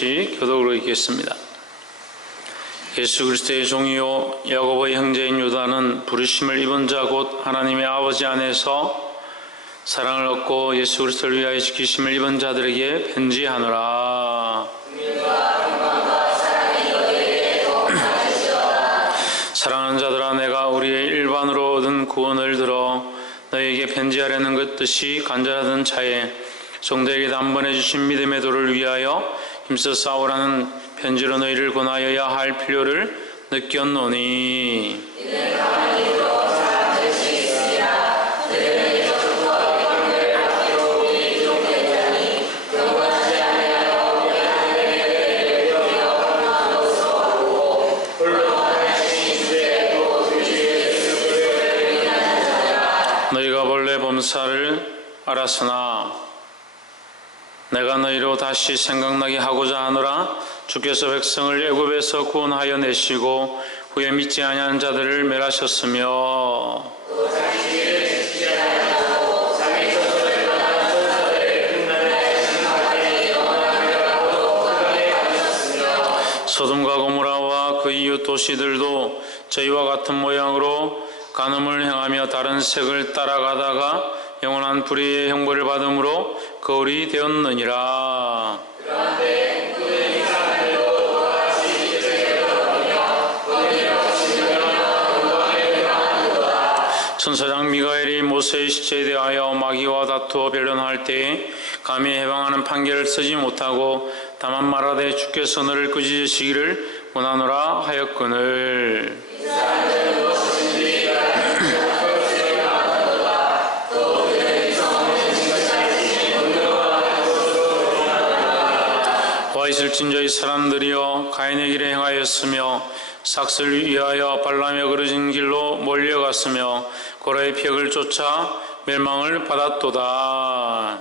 같이 교독으로 읽겠습니다. 예수 그리스도의 종이요 야고보의 형제인 유다는 부르심을 입은 자 곧 하나님의 아버지 안에서 사랑을 얻고 예수 그리스도를 위하여 지키심을 입은 자들에게 편지하노라. 사랑하는 자들아, 내가 우리의 일반으로 얻은 구원을 들어 너희에게 편지하려는 것 뜻이 간절하던 차에 성도에게 단번에 주신 믿음의 도를 위하여 힘써 싸우라는 편지로 너희를 권하여야 할 필요를 느꼈노니, 너희가 본래 범사를 알았으나 내가 너희로 다시 생각나게 하고자 하노라. 주께서 백성을 애굽에서 구원하여 내시고 후에 믿지 아니하는 자들을 멸하셨으며 소돔과 고모라와 그 이웃 도시들도 저희와 같은 모양으로 간음을 행하며 다른 색을 따라가다가 영원한 불의의 형벌을 받음으로 거울이 되었느니라. 천사장 미가엘이 모세의 시체에 대하여 마귀와 다투어 변론할 때에 감히 해방하는 판결을 쓰지 못하고 다만 말하되 주께서 너를 꾸짖으시기를 원하노라 하였거늘, 와 있을 진저의 사람들이여 가인의 길에 행하였으며 삭슬 위하여 발람의 그러진 길로 몰려갔으며 고라의 벽을 쫓아 멸망을 받았도다.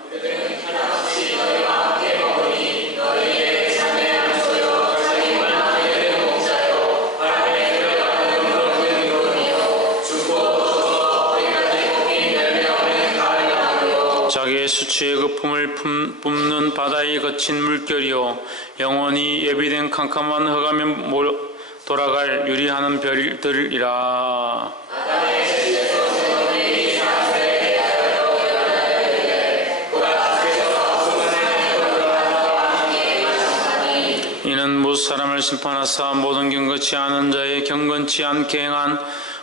자기의 수치의 거품을 뿜는 바다의 거친 물결이요 영원히 예비된 캄캄한 흑암에 돌아갈 유리하는 별들이라. 이는 무엇 사람을 심판하사 모든 경건치 않은 자의 경건치 않게 행한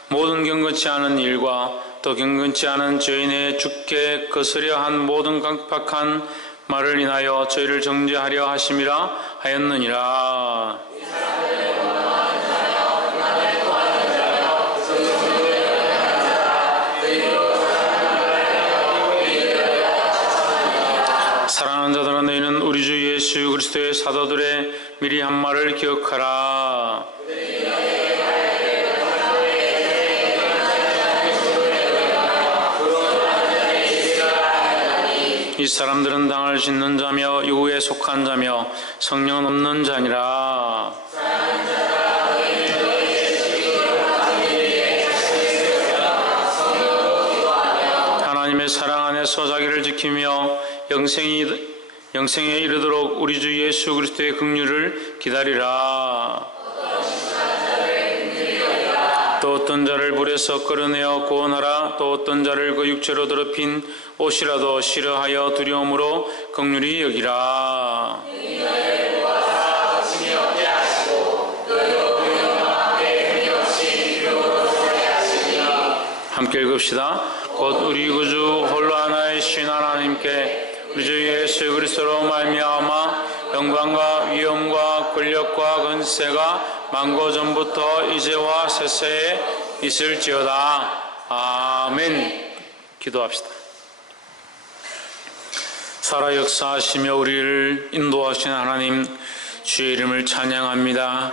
모든 경건치 않은 일과 또 경건치 않은 죄인의 죽게 거스려 한 모든 강팍한 말을 인하여 저희를 정죄하려 하심이라 하였느니라. 사랑하는 자들아, 너희는 우리 주 예수 그리스도의 사도들의 미리 한 말을 기억하라. 이 사람들은 당을 짓는 자며 유에 속한 자며 성령 없는 자니라. 하나님의 사랑 안에서 자기를 지키며 영생에 이르도록 우리 주 예수 그리스도의 긍휼을 기다리라. 또 어떤 자를 불에서 끌어내어 구원하라. 또 어떤 자를 그 육체로 더럽힌 옷이라도 싫어하여 두려움으로 긍휼히 여기라. 함께 읽읍시다. 곧 우리 구주 홀로 하나이신 하나님께 우리 주 예수 그리스도로 말미암아 영광과 위엄과 권력과 권세가 만고 전부터 이제와 세세에 있을지어다. 아멘. 기도합시다. 살아 역사하시며 우리를 인도하신 하나님, 주의 이름을 찬양합니다.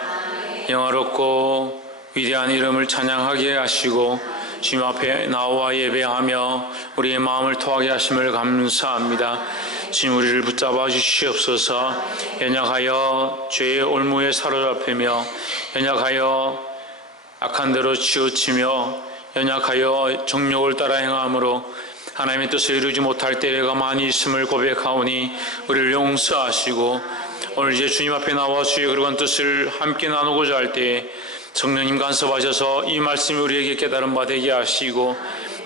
영화롭고 위대한 이름을 찬양하게 하시고 주님 앞에 나와 예배하며 우리의 마음을 토하게 하심을 감사합니다. 주님, 우리를 붙잡아 주시옵소서. 연약하여 죄의 올무에 사로잡히며 연약하여 악한 대로 치우치며 연약하여 정욕을 따라 행함으로 하나님의 뜻을 이루지 못할 때가 많이 있음을 고백하오니 우리를 용서하시고 오늘 이제 주님 앞에 나와 주의 그러한 뜻을 함께 나누고자 할 때 성령님 간섭하셔서 이 말씀이 우리에게 깨달은 바 되게 하시고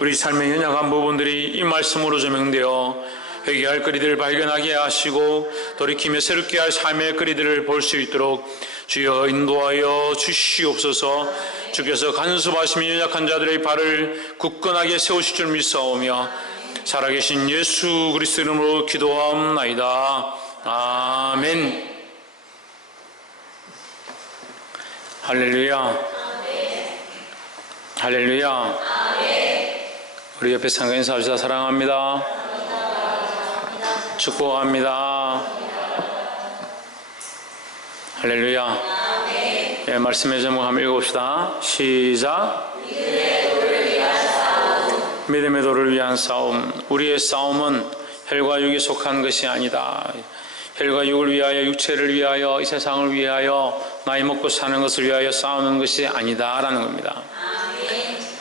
우리 삶의 연약한 부분들이 이 말씀으로 조명되어 회개할 거리들을 발견하게 하시고 돌이키며 새롭게 할 삶의 거리들을 볼 수 있도록 주여 인도하여 주시옵소서. 주께서 간섭하시며 연약한 자들의 발을 굳건하게 세우실 줄 믿사오며 살아계신 예수 그리스도 이름으로 기도하옵나이다. 아멘. 할렐루야. 할렐루야. 우리 옆에 상가 인사합시다. 사랑합니다. 축복합니다. 할렐루야. 예, 말씀의 제목 한번 읽어봅시다. 시작. 믿음의 도를 위한 싸움. 우리의 싸움은 혈과 육에 속한 것이 아니다. 혈과 육을 위하여, 육체를 위하여, 이 세상을 위하여, 나이 먹고 사는 것을 위하여 싸우는 것이 아니다 라는 겁니다.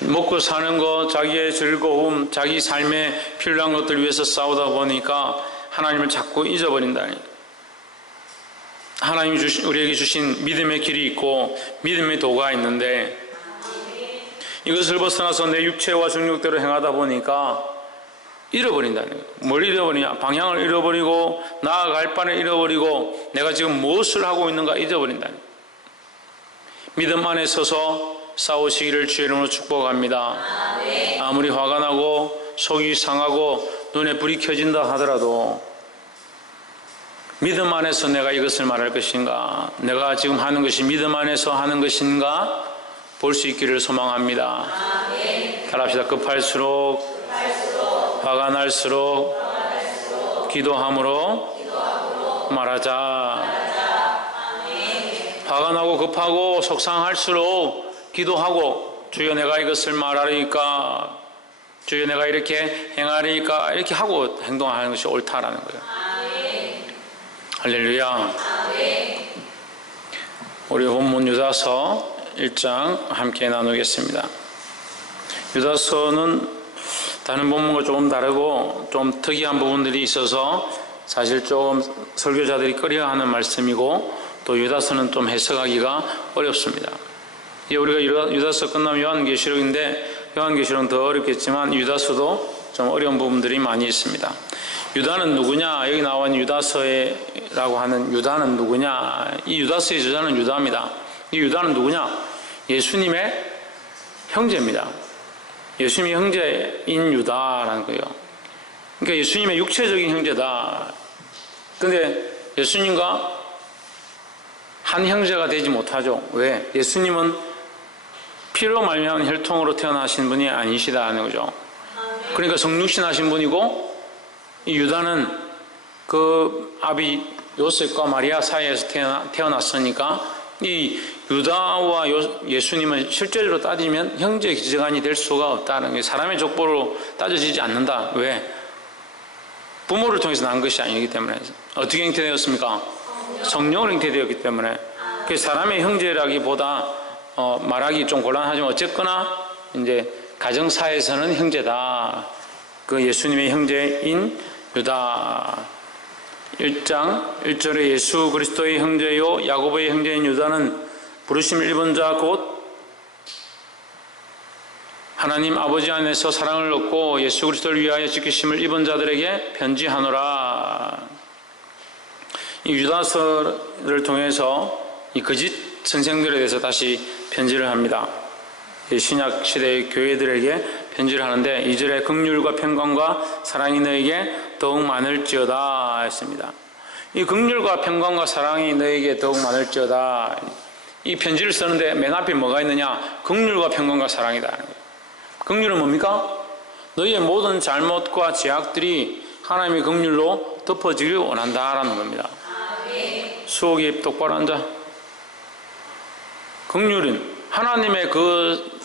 먹고 사는 것, 자기의 즐거움, 자기 삶에 필요한 것들 위해서 싸우다 보니까 하나님을 자꾸 잊어버린다. 하나님이 우리에게 주신 믿음의 길이 있고 믿음의 도가 있는데 이것을 벗어나서 내 육체와 정욕대로 행하다 보니까 잃어버린다는 거예요. 뭘 잃어버리냐? 방향을 잃어버리고 나아갈 바를 잃어버리고 내가 지금 무엇을 하고 있는가 잊어버린다는 거예요. 믿음 안에 서서 싸우시기를 주의 이름으로 축복합니다. 아무리 화가 나고 속이 상하고 눈에 불이 켜진다 하더라도 믿음 안에서 내가 이것을 말할 것인가, 내가 지금 하는 것이 믿음 안에서 하는 것인가 볼 수 있기를 소망합니다. 따라합시다. 급할수록 화가 날수록 기도함으로 말하자. 화가 나고 급하고 속상할수록 기도하고 주여 내가 이것을 말하리까, 주여 내가 이렇게 행하리까, 이렇게 하고 행동하는 것이 옳다라는 거예요. 할렐루야. 우리 본문 유다서 1장 함께 나누겠습니다. 유다서는 다른 본문과 조금 다르고 좀 특이한 부분들이 있어서 사실 조금 설교자들이 꺼려하는 말씀이고 또 유다서는 좀 해석하기가 어렵습니다. 우리가 유다서 끝나면 요한계시록인데 요한계시록은 더 어렵겠지만 유다서도 좀 어려운 부분들이 많이 있습니다. 유다는 누구냐? 여기 나온 유다서라고 하는 유다는 누구냐? 이 유다서의 저자는 유다입니다. 이 유다는 누구냐? 예수님의 형제입니다. 예수님의 형제인 유다라는 거예요. 그러니까 예수님의 육체적인 형제다. 그런데 예수님과 한 형제가 되지 못하죠. 왜? 예수님은 피로 말미암은 혈통으로 태어나신 분이 아니시다는 거죠. 그러니까 성육신 하신 분이고 이 유다는 그 아비 요셉과 마리아 사이에서 태어났으니까 이 유다와 예수님은 실제로 따지면 형제 기저간이 될 수가 없다는 게 사람의 족보로 따져지지 않는다. 왜? 부모를 통해서 난 것이 아니기 때문에. 어떻게 잉태되었습니까? 성령으로 잉태되었기 때문에. 그 사람의 형제라기보다 말하기 좀 곤란하지만 어쨌거나 이제 가정사에서는 형제다. 그 예수님의 형제인 유다. 1장 1절에 예수 그리스도의 형제요 야고보의 형제인 유다는 부르심 1번자 곧 하나님 아버지 안에서 사랑을 얻고 예수 그리스도를 위하여 지키심을 입은 자들에게 편지하노라. 이 유다서를 통해서 이 거짓 선생들에 대해서 다시 편지를 합니다. 신약 시대의 교회들에게 편지를 하는데 2절에 긍휼과 평강과 사랑이 너에게 더욱 많을지어다 했습니다. 이 긍휼과 평강과 사랑이 너에게 더욱 많을지어다. 이 편지를 쓰는데 맨 앞에 뭐가 있느냐? 긍휼과 평강과 사랑이다. 긍휼은 뭡니까? 너희의 모든 잘못과 죄악들이 하나님의 긍휼로 덮어지기를 원한다라는 겁니다. 수옥이 똑바로 앉아. 긍휼은 하나님의 그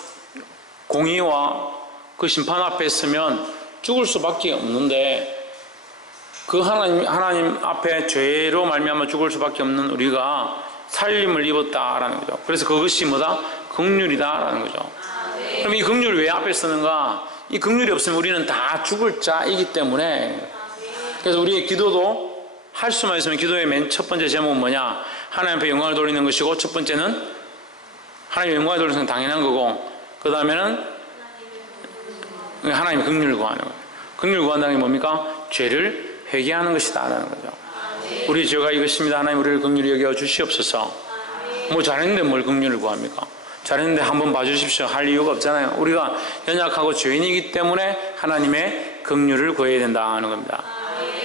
공의와 그 심판 앞에 서면 죽을 수밖에 없는데 그 하나님 앞에 죄로 말미암아 죽을 수밖에 없는 우리가 살림을 입었다라는 거죠. 그래서 그것이 뭐다? 긍휼이다라는 거죠. 그럼 이 긍휼을 왜 앞에 쓰는가? 이 긍휼이 없으면 우리는 다 죽을 자이기 때문에. 그래서 우리의 기도도 할 수만 있으면 기도의 맨 첫 번째 제목은 뭐냐? 하나님 앞에 영광을 돌리는 것이고, 첫 번째는 하나님의 영광을 돌리는 것은 당연한 거고, 그 다음에는 하나님의 긍휼을 구하는 거예요. 긍휼을 구한다는 게 뭡니까? 죄를 회개하는 것이다 라는 거죠. 우리 죄가 이것입니다. 하나님 우리를 긍휼히 여겨 주시옵소서. 뭐 잘했는데 뭘 긍휼을 구합니까? 잘했는데 한번 봐주십시오 할 이유가 없잖아요. 우리가 연약하고 죄인이기 때문에 하나님의 긍휼을 구해야 된다는 겁니다.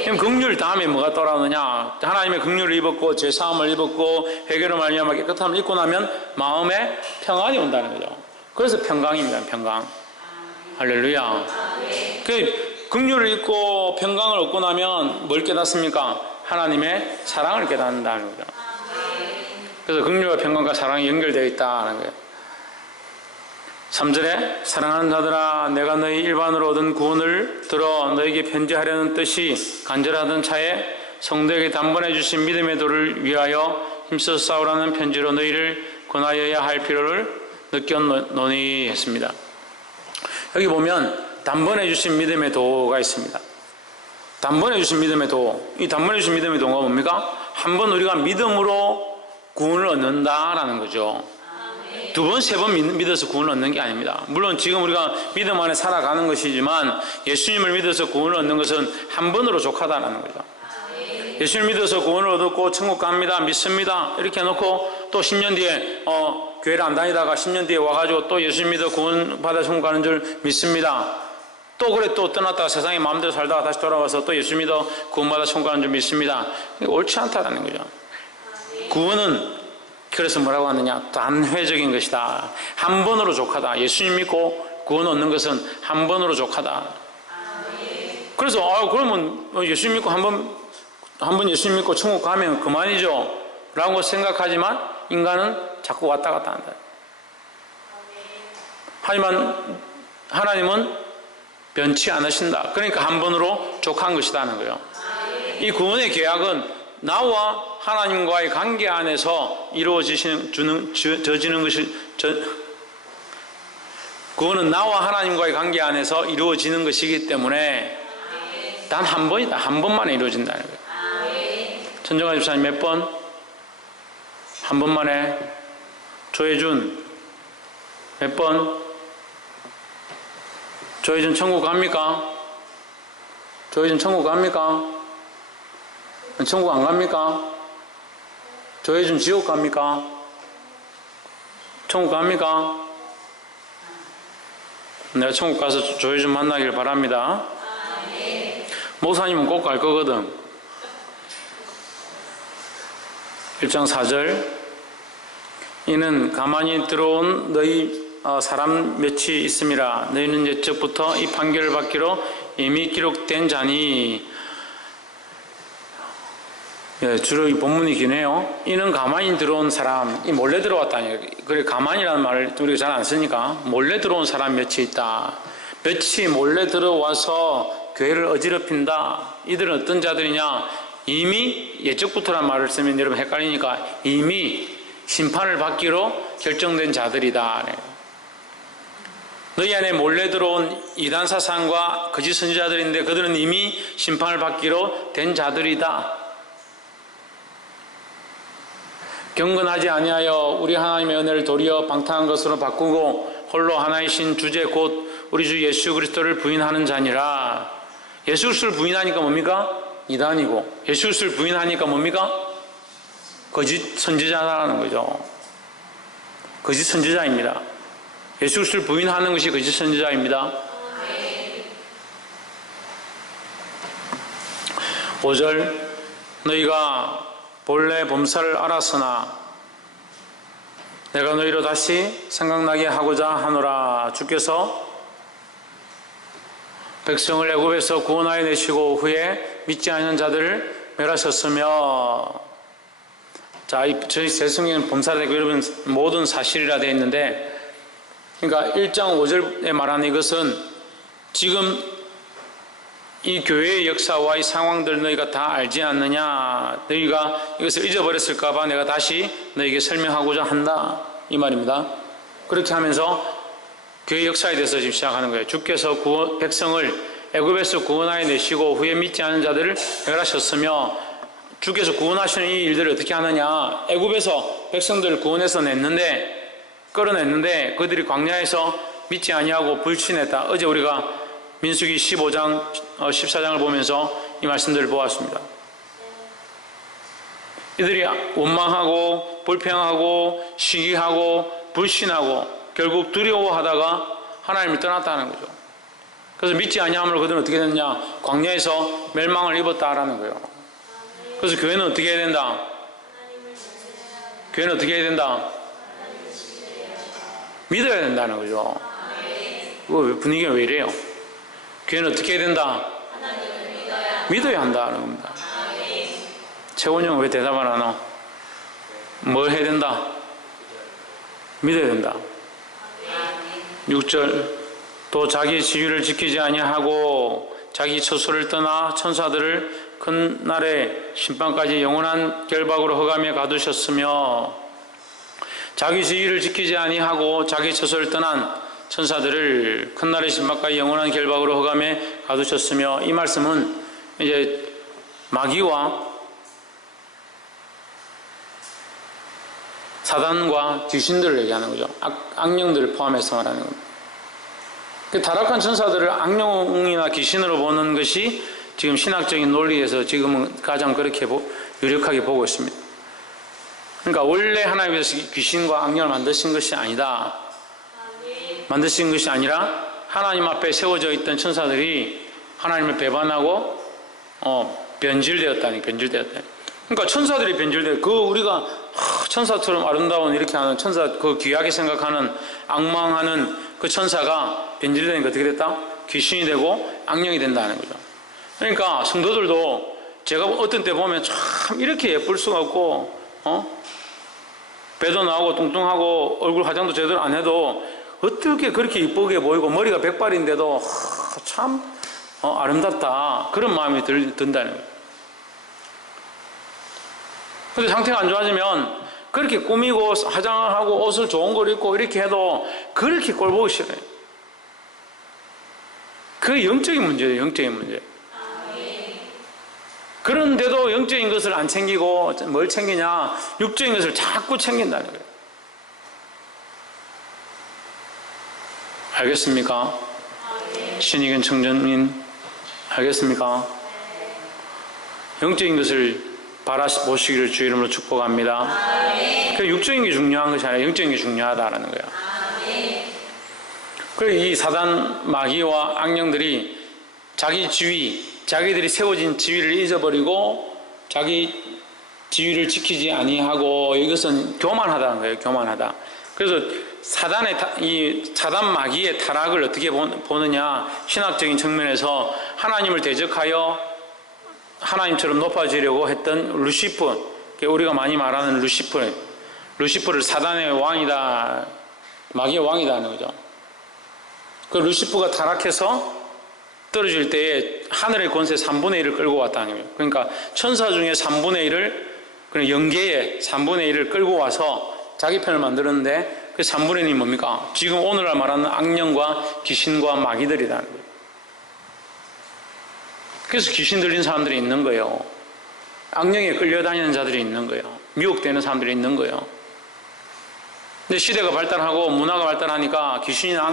그럼 긍휼 다음에 뭐가 떠오르느냐? 하나님의 긍휼을 입었고 죄사함을 입었고 회개로 말미암아 깨끗함을 입고 나면 마음에 평안이 온다는 거죠. 그래서 평강입니다. 평강. 할렐루야. 그 긍휼을 입고 평강을 얻고 나면 뭘 깨닫습니까? 하나님의 사랑을 깨닫는다는 거죠. 그래서 긍휼과 평강과 사랑이 연결되어 있다는 거예요. 3절에 사랑하는 자들아 내가 너희 일반으로 얻은 구원을 들어 너에게 편지하려는 뜻이 간절하던 차에 성도에게 단번에 주신 믿음의 도를 위하여 힘써 싸우라는 편지로 너희를 권하여야 할 필요를 느꼈노니 했습니다. 여기 보면 단번에 주신 믿음의 도가 있습니다. 단번에 주신 믿음의 도. 이 단번에 주신 믿음의 도가 뭡니까? 한번 우리가 믿음으로 구원을 얻는다라는 거죠. 두 번, 세 번 믿어서 구원을 얻는 게 아닙니다. 물론 지금 우리가 믿음 안에 살아가는 것이지만 예수님을 믿어서 구원을 얻는 것은 한 번으로 족하다라는 거죠. 예수님을 믿어서 구원을 얻었고 천국 갑니다. 믿습니다. 이렇게 해놓고 또 10년 뒤에 교회를 안 다니다가 10년 뒤에 와가지고 또 예수님 믿어 구원 받아 천국 가는 줄 믿습니다. 또 그래 또 떠났다가 세상에 마음대로 살다가 다시 돌아와서 또 예수 믿어 구원받아 천국 가는 줄 믿습니다. 옳지 않다는 거죠. 구원은 그래서 뭐라고 하느냐? 단회적인 것이다. 한 번으로 족하다. 예수님 믿고 구원 얻는 것은 한 번으로 족하다. 그래서 그러면 예수님 믿고 한 번 예수님 믿고 천국 가면 그만이죠 라고 생각하지만 인간은 자꾸 왔다 갔다 한다. 하지만 하나님은 변치 않으신다. 그러니까 한 번으로 족한 것이라는 거예요. 이 구원의 계약은 나와 하나님과의 관계 안에서 저지는 것이 구원은 나와 하나님과의 관계 안에서 이루어지는 것이기 때문에 단 한 번이다. 한 번만에 이루어진다는 거예요. 천정아 집사님 몇 번? 한 번만에. 조혜준 몇 번? 조혜준 천국 갑니까? 조혜준 천국 갑니까? 천국 안 갑니까? 조혜준 지옥 갑니까? 천국 갑니까? 내가 천국 가서 조혜준 만나길 바랍니다. 목사님은 꼭 갈 거거든. 1장 4절 이는 가만히 들어온 너희 사람 몇이 있음이라 너희는 옛적부터 이 판결을 받기로 이미 기록된 자니. 예, 주로 이 본문이 기네요. 이는 가만히 들어온 사람, 이 몰래 들어왔다니. 그래, 가만히라는 말을 우리가 잘 안 쓰니까 몰래 들어온 사람 몇이 있다. 몇이 몰래 들어와서 교회를 어지럽힌다. 이들은 어떤 자들이냐? 이미 예적부터라는 말을 쓰면 여러분 헷갈리니까 이미 심판을 받기로 결정된 자들이다. 너희 안에 몰래 들어온 이단 사상과 거짓 선지자들인데 그들은 이미 심판을 받기로 된 자들이다. 경건하지 아니하여 우리 하나님의 은혜를 도리어 방탕한 것으로 바꾸고 홀로 하나이신 주제 곧 우리 주 예수 그리스도를 부인하는 자니라. 예수 그리스도를 부인하니까 뭡니까? 이단이고 예수 그리스도를 부인하니까 뭡니까? 거짓 선지자라는 거죠. 거짓 선지자입니다. 예수 그리스도를 부인하는 것이 거짓 선지자입니다. 5절 너희가 본래 범사를 알았으나 내가 너희로 다시 생각나게 하고자 하노라. 주께서 백성을 애굽에서 구원하여 내시고 후에 믿지 않는 자들을 멸하셨으며. 자, 저희 새성경은 범사되고 여러분 모든 사실이라 되어 있는데, 그러니까 1장 5절에 말하는 이것은 지금 이 교회의 역사와 이 상황들 너희가 다 알지 않느냐? 너희가 이것을 잊어버렸을까 봐 내가 다시 너희에게 설명하고자 한다. 이 말입니다. 그렇게 하면서 교회 역사에 대해서 지금 시작하는 거예요. 주께서 백성을 애굽에서 구원하여 내시고 후에 믿지 않은 자들을 멸하셨으며 주께서 구원하시는 이 일들을 어떻게 하느냐? 애굽에서 백성들을 구원해서 끌어냈는데 그들이 광야에서 믿지 아니하고 불신했다. 어제 우리가 민수기 15장, 14장을 보면서 이 말씀들을 보았습니다. 이들이 원망하고 불평하고 시기하고 불신하고 결국 두려워하다가 하나님을 떠났다는 거죠. 그래서 믿지 아니함으로 그들은 어떻게 됐냐? 광야에서 멸망을 입었다라는 거예요. 그래서 교회는 어떻게 해야 된다? 교회는 어떻게 해야 된다? 믿어야 된다는 거죠. 이거 분위기가 왜 이래요? 교회는 어떻게 해야 된다? 믿어야 한다는 겁니다. 채원이 형 왜 대답 안 하나? 뭘 해야 된다? 믿어야 된다. 6절 또 자기 지위를 지키지 아니하고 자기 처소를 떠나 천사들을 큰 날에 심판까지 영원한 결박으로 흑암에 가두셨으며 자기 지위를 지키지 아니하고 자기 처소를 떠난 천사들을 큰 날의 심판까지 영원한 결박으로 흑암에 가두셨으며 이 말씀은 이제 마귀와 사단과 귀신들을 얘기하는 거죠. 악령들을 포함해서 말하는 겁니다. 그 타락한 천사들을 악령이나 귀신으로 보는 것이 지금 신학적인 논리에서 지금은 가장 그렇게 유력하게 보고 있습니다. 그러니까 원래 하나님께서 귀신과 악령을 만드신 것이 아니다. 만드신 것이 아니라 하나님 앞에 세워져 있던 천사들이 하나님을 배반하고 변질되었다니. 그러니까 천사들이 변질되어 우리가 천사처럼 아름다운 이렇게 하는 천사 그 귀하게 생각하는 악망하는 그 천사가 변질되니까 어떻게 됐다? 귀신이 되고 악령이 된다는 거죠. 그러니까 성도들도 제가 어떤 때 보면 참 이렇게 예쁠 수가 없고 배도 나오고 뚱뚱하고 얼굴 화장도 제대로 안 해도 어떻게 그렇게 이쁘게 보이고 머리가 백발인데도 참 아름답다 그런 마음이 든다는 거예요. 근데 상태가 안 좋아지면 그렇게 꾸미고 화장을 하고 옷을 좋은 걸 입고 이렇게 해도 그렇게 꼴 보기 싫어요. 그게 영적인 문제예요. 영적인 문제. 그런데도 영적인 것을 안 챙기고 뭘 챙기냐? 육적인 것을 자꾸 챙긴다는 거예요. 알겠습니까? 신익은 청년인 알겠습니까? 영적인 것을 바라보시기를 주 이름으로 축복합니다. 그 육적인 게 중요한 것이 아니라 영적인 게 중요하다라는 거예요. 그리고 이 사단 마귀와 악령들이 자기 지위, 자기들이 세워진 지위를 잊어버리고 자기 지위를 지키지 아니하고 이것은 교만하다는 거예요. 교만하다. 그래서 이 사단 마귀의 타락을 어떻게 보느냐? 신학적인 측면에서 하나님을 대적하여 하나님처럼 높아지려고 했던 루시퍼, 우리가 많이 말하는 루시퍼를 사단의 왕이다, 마귀의 왕이다 하는 거죠. 그 루시퍼가 타락해서 떨어질 때에 하늘의 권세 3분의 1을 끌고 왔다는 거예요. 그러니까 천사 중에 3분의 1을 그냥 영계의 3분의 1을 끌고 와서 자기 편을 만들었는데 그 3분의 1이 뭡니까? 지금 오늘날 말하는 악령과 귀신과 마귀들이라는 거예요. 그래서 귀신 들린 사람들이 있는 거예요. 악령에 끌려다니는 자들이 있는 거예요. 미혹되는 사람들이 있는 거예요. 근데 시대가 발달하고 문화가 발달하니까 귀신이나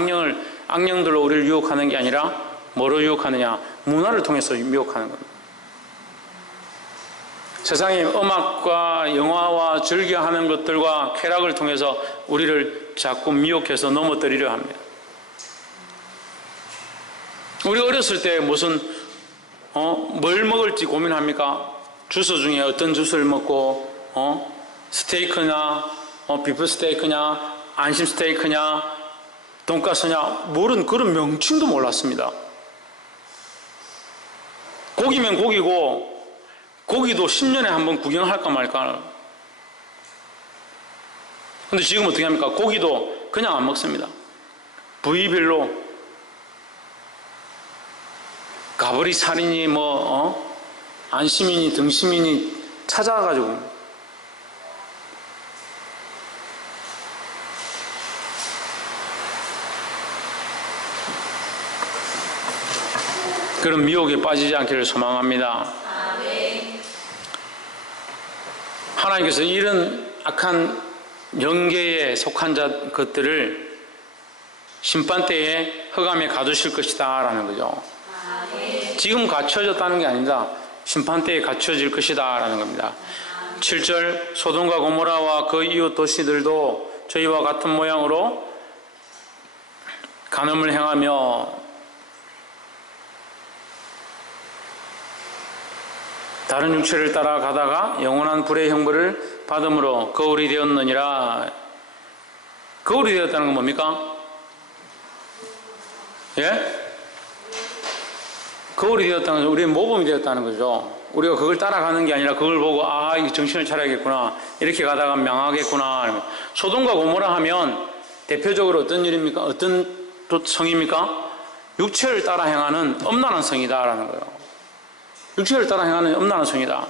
악령들로 우리를 유혹하는 게 아니라 뭐로 유혹하느냐? 문화를 통해서 유혹하는 겁니다. 세상의 음악과 영화와 즐겨하는 것들과 쾌락을 통해서 우리를 자꾸 미혹해서 넘어뜨리려 합니다. 우리 어렸을 때 무슨 뭘 먹을지 고민합니까? 주스 중에 어떤 주스를 먹고 스테이크냐, 비프 스테이크냐, 안심 스테이크냐, 돈가스냐, 모르는 그런 명칭도 몰랐습니다. 고기면 고기고 고기도 10년에 한 번 구경할까 말까. 근데 지금 어떻게 합니까? 고기도 그냥 안 먹습니다. 부위별로 가브리 살인이 안심이니 등심이니 찾아가지고 그런 미혹에 빠지지 않기를 소망합니다. 하나님께서 이런 악한 영계에 속한 것들을 심판 때에 흑암에 가두실 것이다 라는 거죠. 지금 갖춰졌다는 게 아닙니다. 심판 때에 갖춰질 것이다 라는 겁니다. 7절 소돔과 고모라와 그 이웃 도시들도 저희와 같은 모양으로 간음을 행하며 다른 육체를 따라가다가 영원한 불의 형벌을 받음으로 거울이 되었느니라. 거울이 되었다는 건 뭡니까? 예? 거울이 되었다는 건 우리의 모범이 되었다는 거죠. 우리가 그걸 따라가는 게 아니라 그걸 보고 아, 이거 정신을 차려야겠구나, 이렇게 가다가 망하겠구나. 소돔과 고모라 하면 대표적으로 어떤 일입니까? 어떤 성입니까? 육체를 따라 행하는 엄란한 성이다라는 거예요. 육체를 따라 행하는 엄란한 성이다.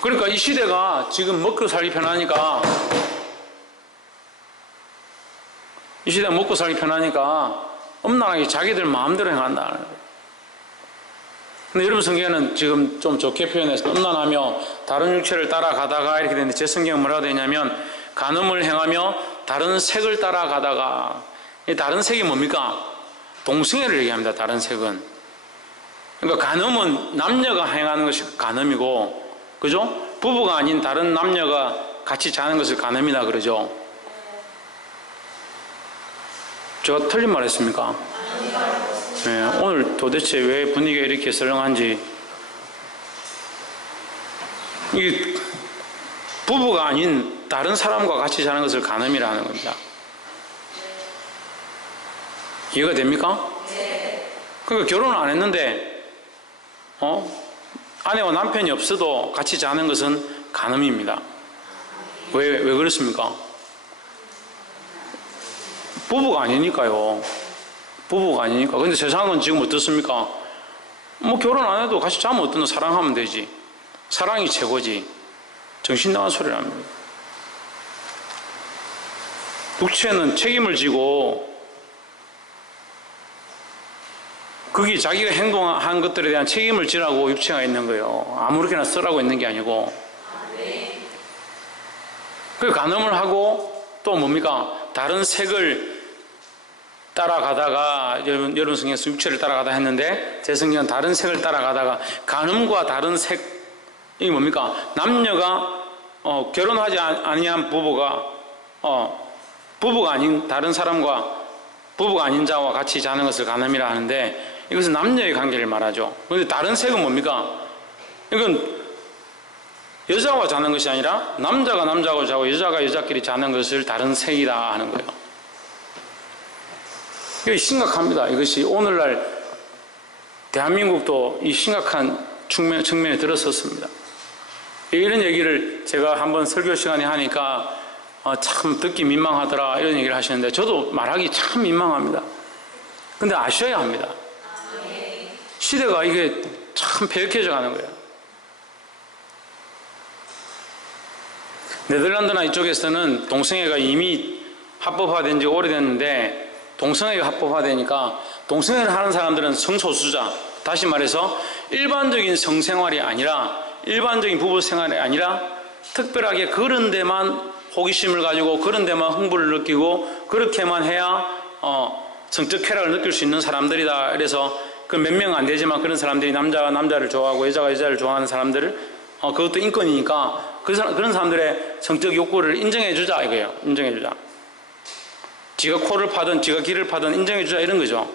그러니까 이 시대가 지금 먹고 살기 편하니까, 이 시대가 먹고 살기 편하니까 엄란하게 자기들 마음대로 행한다는 거예요. 근데 여러분 성경에는 지금 좀 좋게 표현해서 엄란하며 다른 육체를 따라가다가 이렇게 되는데, 제 성경은 뭐라고 되어 있냐면 간음을 행하며 다른 색을 따라가다가. 이 다른 색이 뭡니까? 동성애를 얘기합니다. 다른 색은. 그러니까 간음은 남녀가 행하는 것이 간음이고, 그죠? 부부가 아닌 다른 남녀가 같이 자는 것을 간음이라 그러죠. 제가 틀린 말 했습니까? 네, 오늘 도대체 왜 분위기가 이렇게 썰렁한지. 이 부부가 아닌 다른 사람과 같이 자는 것을 간음이라는 겁니다. 이해가 됩니까? 그러니까 결혼을 안 했는데 아내와 남편이 없어도 같이 자는 것은 간음입니다. 왜 그렇습니까? 부부가 아니니까요. 부부가 아니니까. 근데 세상은 지금 어떻습니까? 뭐 결혼 안 해도 같이 자면 어떠나, 사랑하면 되지. 사랑이 최고지. 정신 나간 소리를 합니다. 육체는 책임을 지고, 그게 자기가 행동한 것들에 대한 책임을 지라고 육체가 있는 거예요. 아무렇게나 쓰라고 있는 게 아니고. 그 간음을 하고 또 뭡니까? 다른 색을 따라가다가, 여러분 성경에서 육체를 따라가다 했는데 제 성경은 다른 색을 따라가다가, 간음과 다른 색이 뭡니까? 남녀가 결혼하지 아니한 부부가 부부가 아닌 다른 사람과, 부부가 아닌 자와 같이 자는 것을 간음이라 하는데, 이것은 남녀의 관계를 말하죠. 그런데 다른 색은 뭡니까? 이건 여자와 자는 것이 아니라 남자가 남자하고 자고 여자가 여자끼리 자는 것을 다른 색이다 하는 거예요. 이게 심각합니다. 이것이 오늘날 대한민국도 이 심각한 측면에 들어섰습니다. 이런 얘기를 제가 한번 설교 시간에 하니까 참 듣기 민망하더라 이런 얘기를 하시는데, 저도 말하기 참 민망합니다. 근데 아셔야 합니다. 시대가 이게 참 폐역해져 가는 거예요. 네덜란드나 이쪽에서는 동성애가 이미 합법화된 지 오래됐는데, 동성애가 합법화되니까 동성애를 하는 사람들은 성소수자, 다시 말해서 일반적인 성생활이 아니라, 일반적인 부부 생활이 아니라 특별하게 그런 데만 호기심을 가지고 그런 데만 흥부를 느끼고 그렇게만 해야 성적 쾌락을 느낄 수 있는 사람들이다. 그래서 그 몇 명 안 되지만 그런 사람들이 남자가 남자를 좋아하고 여자가 여자를 좋아하는 사람들을 그것도 인권이니까 그런 사람들의 성적 욕구를 인정해주자 이거예요. 인정해주자. 지가 코를 파든 지가 귀를 파든 인정해주자 이런 거죠.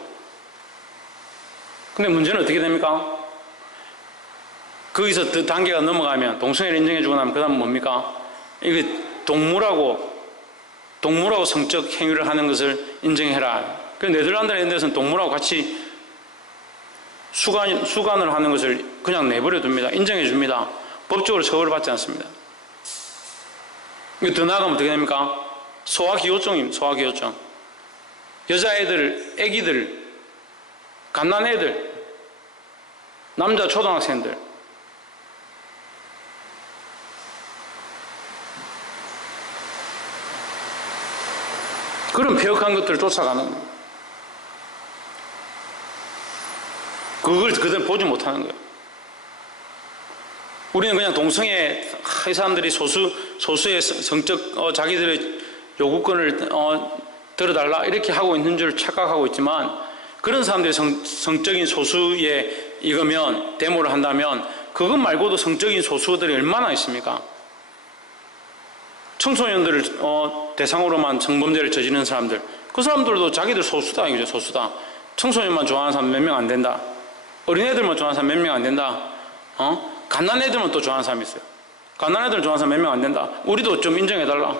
근데 문제는 어떻게 됩니까? 거기서 그 단계가 넘어가면, 동성애를 인정해주고 나면 그 다음 뭡니까? 이게 동물하고 성적 행위를 하는 것을 인정해라. 그 네덜란드나 이런 데서는 동물하고 같이 수간을 하는 것을 그냥 내버려 둡니다. 인정해 줍니다. 법적으로 처벌을 받지 않습니다. 이거 더 나아가면 어떻게 됩니까? 소아기호증입니다. 소아기호증. 여자애들, 애기들, 갓난애들, 남자 초등학생들, 그런 폐역한 것들을 쫓아가는 거예요. 그걸 그대로 보지 못하는 거예요. 우리는 그냥 동성애 이 사람들이 소수의 성적 자기들의 요구권을 들어달라 이렇게 하고 있는 줄 착각하고 있지만 그런 사람들이 성적인 소수에 이거면 데모를 한다면 그것 말고도 성적인 소수들이 얼마나 있습니까? 청소년들을 대상으로만 성범죄를 저지르는 사람들 그 사람들도 자기들 소수다 이거죠. 소수다. 청소년만 좋아하는 사람 몇 명 안 된다. 어린애들만 좋아하는 사람 몇 명 안 된다. 갓난애들만 또 좋아하는 사람이 있어요. 갓난애들 좋아하는 사람 몇 명 안 된다. 우리도 좀 인정해달라.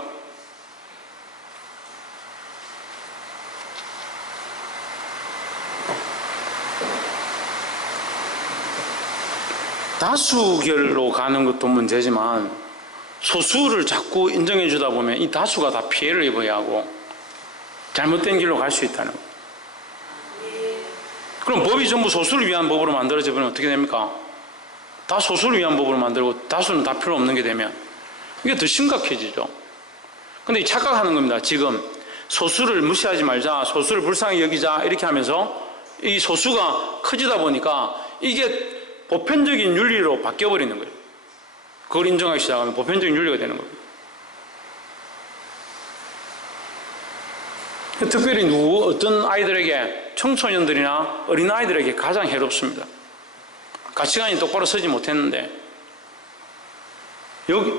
다수결로 가는 것도 문제지만 소수를 자꾸 인정해 주다 보면 이 다수가 다 피해를 입어야 하고 잘못된 길로 갈 수 있다는 거예요. 그럼 법이 전부 소수를 위한 법으로 만들어져 버리면 어떻게 됩니까? 다 소수를 위한 법으로 만들고 다수는 다 필요 없는 게 되면 이게 더 심각해지죠. 근데 착각하는 겁니다. 지금 소수를 무시하지 말자, 소수를 불쌍히 여기자 이렇게 하면서 이 소수가 커지다 보니까 이게 보편적인 윤리로 바뀌어버리는 거예요. 그걸 인정하기 시작하면 보편적인 윤리가 되는 거예요. 특별히 어떤 아이들에게, 청소년들이나 어린아이들에게 가장 해롭습니다. 가치관이 똑바로 서지 못했는데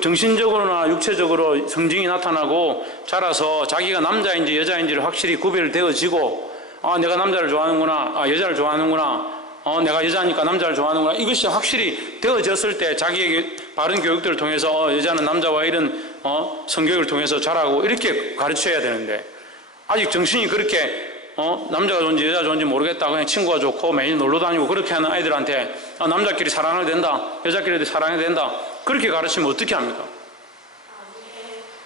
정신적으로나 육체적으로 성징이 나타나고 자라서 자기가 남자인지 여자인지를 확실히 구별되어지고 내가 남자를 좋아하는구나, 여자를 좋아하는구나, 내가 여자니까 남자를 좋아하는구나 이것이 확실히 되어졌을 때 자기에게 바른 교육들을 통해서 여자는 남자와 이런 성교육을 통해서 자라고 이렇게 가르쳐야 되는데 아직 정신이 그렇게 남자가 좋은지 여자가 좋은지 모르겠다 그냥 친구가 좋고 매일 놀러 다니고 그렇게 하는 아이들한테 남자끼리 사랑해야 된다 여자끼리도 사랑해야 된다 그렇게 가르치면 어떻게 합니까?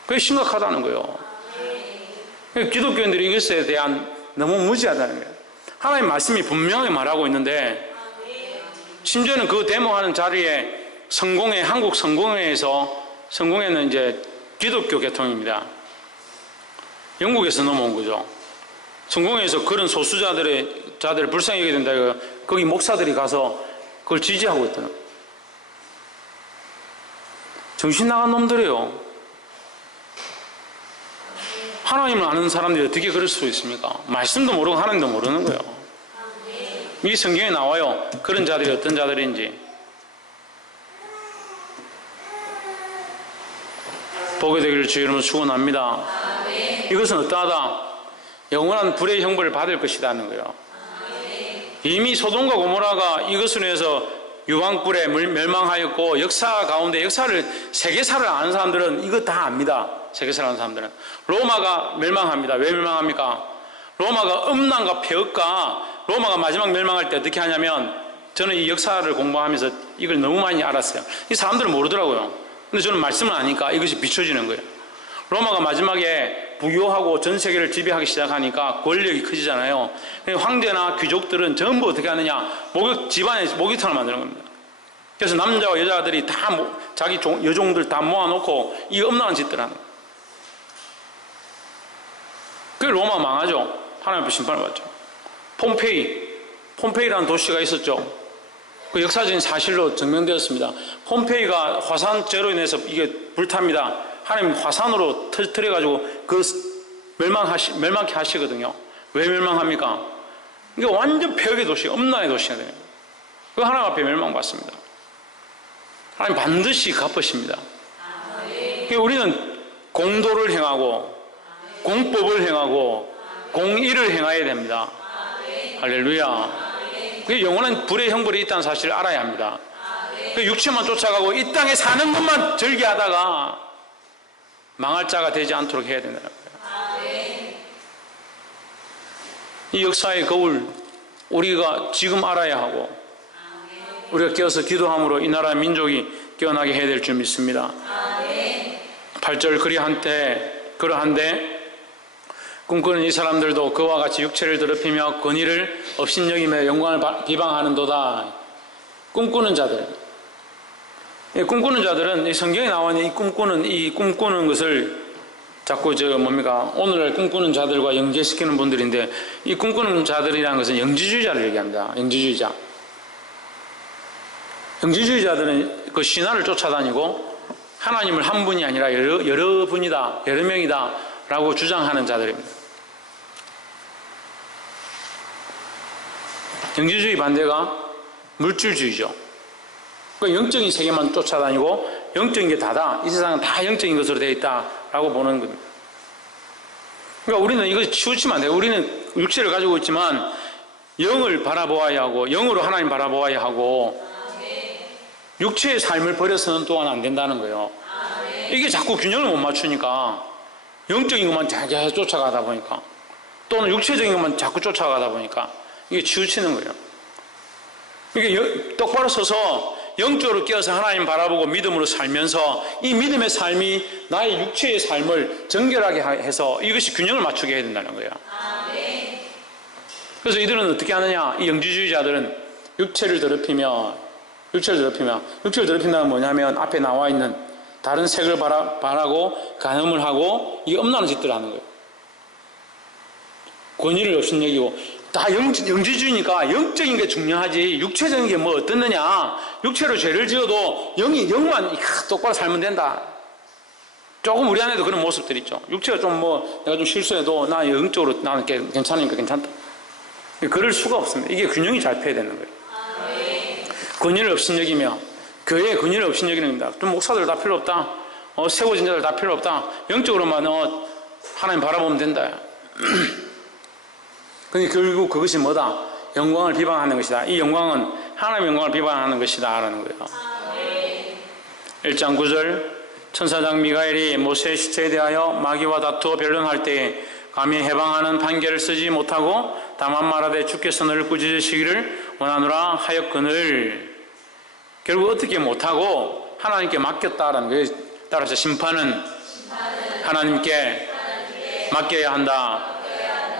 그게 심각하다는 거예요. 기독교인들이 이것에 대한 너무 무지하다는 거예요. 하나님 말씀이 분명히 말하고 있는데 심지어는 그 데모하는 자리에 한국 성공회에서 성공회는 이제 기독교 계통입니다. 영국에서 넘어온 거죠. 성공회에서 그런 자들을 불쌍히 여겨야 된다. 거기 목사들이 가서 그걸 지지하고 있더라고요. 정신 나간 놈들이에요. 하나님을 아는 사람들이 어떻게 그럴 수 있습니까? 말씀도 모르고 하나님도 모르는 거예요. 이 성경에 나와요. 그런 자들이 어떤 자들인지. 보게 되기를 주의 이름으로 축원합니다. 이것은 어떠하다? 영원한 불의 형벌을 받을 것이라는 거예요. 이미 소돔과 고모라가 이것으로 해서 유황불에 멸망하였고 역사 가운데 세계사를 아는 사람들은 이거 다 압니다. 세계사를 아는 사람들은. 로마가 멸망합니다. 왜 멸망합니까? 로마가 음란과 폐역과 로마가 마지막 멸망할 때 어떻게 하냐면 저는 이 역사를 공부하면서 이걸 너무 많이 알았어요. 이 사람들은 모르더라고요. 근데 저는 말씀을 아니까 이것이 비춰지는 거예요. 로마가 마지막에 부유하고 전 세계를 지배하기 시작하니까 권력이 커지잖아요. 황제나 귀족들은 전부 어떻게 하느냐 집안에 목욕탕을 만드는 겁니다. 그래서 남자와 여자들이 다 자기 여종들 다 모아놓고 이 엄란한 짓들 하는 거예요. 그게 로마 망하죠. 하나님 앞에 심판을 받죠. 폼페이라는 도시가 있었죠. 그 역사적인 사실로 증명되었습니다. 폼페이가 화산재로 인해서 이게 불탑니다. 하나님 화산으로 터뜨려가지고 그 멸망케 하시거든요. 왜 멸망합니까? 이게 완전 폐역의 도시, 엄란의 도시가 돼요. 그 하나님 앞에 멸망받습니다. 하나님 반드시 갚으십니다. 우리는 공도를 행하고 공법을 행하고 공의를 행해야 됩니다. 할렐루야. 그 영원한 불의 형벌이 있다는 사실을 알아야 합니다. 그 육체만 쫓아가고 이 땅에 사는 것만 즐겨하다가 망할 자가 되지 않도록 해야 된다는 거예요. 이 역사의 거울 우리가 지금 알아야 하고 우리가 깨어서 기도함으로 이 나라 민족이 깨어나게 해야 될 줄 믿습니다. 8절 그러한데 꿈꾸는 이 사람들도 그와 같이 육체를 더럽히며 권위를 업신여기며 영광을 비방하는도다. 꿈꾸는 자들은 이 성경에 나와 있는 이 꿈꾸는 것을 자꾸 오늘날 꿈꾸는 자들과 연계시키는 분들인데 이 꿈꾸는 자들이라는 것은 영지주의자를 얘기합니다. 영지주의자들은 그 신화를 쫓아다니고 하나님을 한 분이 아니라 여러 분이다, 여러 명이다 라고 주장하는 자들입니다. 영지주의 반대가 물질주의죠. 그러니까 영적인 세계만 쫓아다니고 영적인 게 다다, 이 세상은 다 영적인 것으로 되어 있다라고 보는 겁니다. 그러니까 우리는 이것이 치우치면 안 돼요. 우리는 육체를 가지고 있지만 영을 바라보아야 하고 영으로 하나님 바라보아야 하고 육체의 삶을 버려서는 또한 안 된다는 거예요. 이게 자꾸 균형을 못 맞추니까 영적인 것만 계속 쫓아가다 보니까 또는 육체적인 것만 자꾸 쫓아가다 보니까 이게 치우치는 거예요. 이게 똑바로 서서 영적으로 깨어서 하나님 바라보고 믿음으로 살면서 이 믿음의 삶이 나의 육체의 삶을 정결하게 해서 이것이 균형을 맞추게 해야 된다는 거예요. 그래서 이들은 어떻게 하느냐? 이 영지주의자들은 육체를 더럽히면 육체를 더럽힌다는 뭐냐면 앞에 나와 있는 다른 색을 바라고 간음을 하고 이 엄란한 짓들을 하는 거예요. 권위를 업신여기고 다 영지주의니까 영적인 게 중요하지 육체적인 게 뭐 어떻느냐. 육체로 죄를 지어도 영만 똑바로 살면 된다. 조금 우리 안에도 그런 모습들이 있죠. 육체가 좀 내가 좀 실수해도 나 영적으로 나는 괜찮으니까 괜찮다. 그럴 수가 없습니다. 이게 균형이 잘 펴야 되는 거예요. 권위를 업신여기며 교회에 권위를 업신여기는 겁니다. 좀 목사들 다 필요 없다. 세워진 자들 다 필요 없다. 영적으로만 하나님 바라보면 된다. 근데 결국 그것이 뭐다? 영광을 비방하는 것이다. 이 영광은 하나님의 영광을 비방하는 것이다 라는 거예요. 1장 9절 천사장 미가엘이 모세의 시체에 대하여 마귀와 다투어 변론할 때에 감히 해방하는 판결을 쓰지 못하고 다만 말하되 주께서 너를 꾸짖으시기를 원하노라 하였거늘. 결국 어떻게 못하고 하나님께 맡겼다라는 거예요. 따라서 심판은 하나님께 맡겨야 한다.